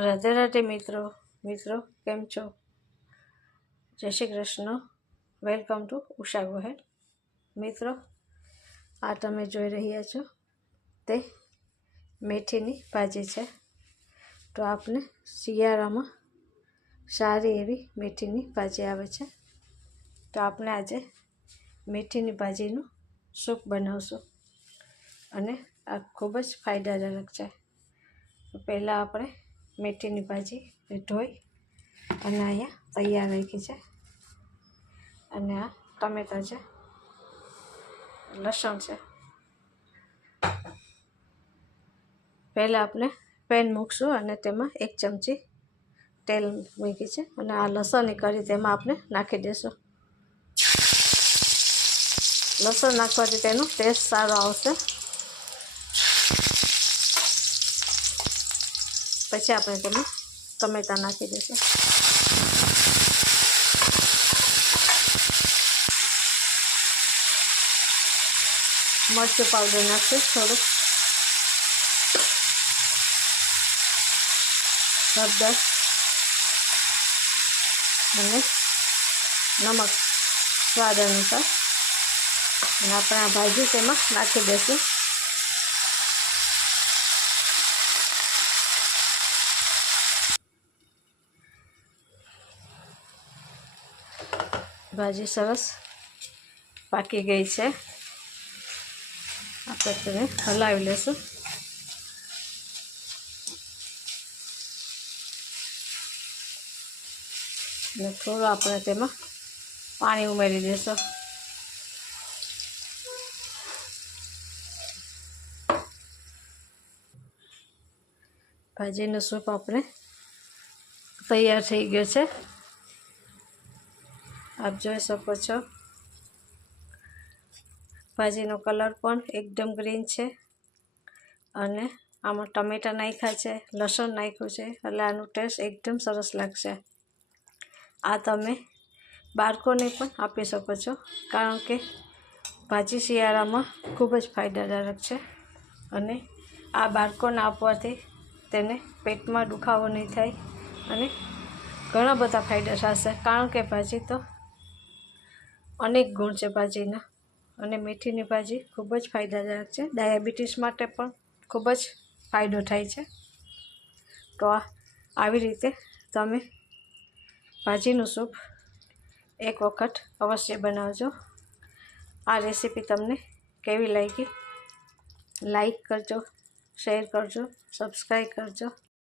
રાધે રાધે મિત્રો કેમ છો? જય શ્રી કૃષ્ણ. Welcome to Usha Gohel. મિત્રો, આ તમે જોઈ રહ્યા છો તે મેથીની ભાજી છે. તો આપણે શિયાળામાં સારી એવી મેથીની ભાજી આવે છે. તો આપણે આજે મેથીની ભાજીનું સૂપ બનાવશું અને આ ખૂબ જ ફાયદાજનક છે. પહેલાં આપણે મેથીની ભાજી ધોઈ અને અહીંયા તૈયાર રાખી છે. અને આ ટમેટાં છે, લસણ છે. પહેલાં આપણે પેન મૂકશું અને તેમાં 1 ચમચી તેલ મૂકી છે અને આ લસણની કરી તેમાં આપણે નાખી દઈશું. લસણ નાખવાથી તેનો ટેસ્ટ સારો આવશે. પછી આપણે તેમાં ટમેટાં નાખી દઈશું. મરચું પાવડર નાખીશું થોડુંક, હળદર અને નમક સ્વાદ અનુસાર. અને આપણે આ ભાજી તેમાં નાખી દઈશું. ભાજી સરસ પાકી ગઈ છે. આપણે તેને હલાવી લેશું. અને થોડું આપણે તેમાં પાણી ઉમેરી દઈશું. ભાજીનો સૂપ આપણે તૈયાર થઈ ગયો છે. આપ જોઈ શકો છો. ભાજીનો કલર પણ એકદમ ગ્રીન છે અને આમાં ટમેટાં નાખ્યા છે, લસણ નાખ્યું છે, એટલે આનું ટેસ્ટ એકદમ સરસ લાગશે. આ તમે બાળકોને પણ આપી શકો છો, કારણ કે ભાજી શિયાળામાં ખૂબ જ ફાયદાકારક છે. અને આ બાળકોને આપવાથી તેને પેટમાં દુખાવો નહીં થાય અને ઘણા બધા ફાયદા થશે. કારણ કે ભાજી તો અનેક ગુણ છે ભાજીના. અને મેથીની ભાજી ખૂબ જ ફાયદાકારક છે. ડાયાબિટીસ માટે પણ ખૂબ જ ફાયદો થાય છે. તો આવી રીતે તમે ભાજીનું સૂપ એક વખત અવશ્ય બનાવજો. આ રેસીપી તમને કેવી લાગી? લાઈક કરજો, શેર કરજો, સબસ્ક્રાઈબ કરજો.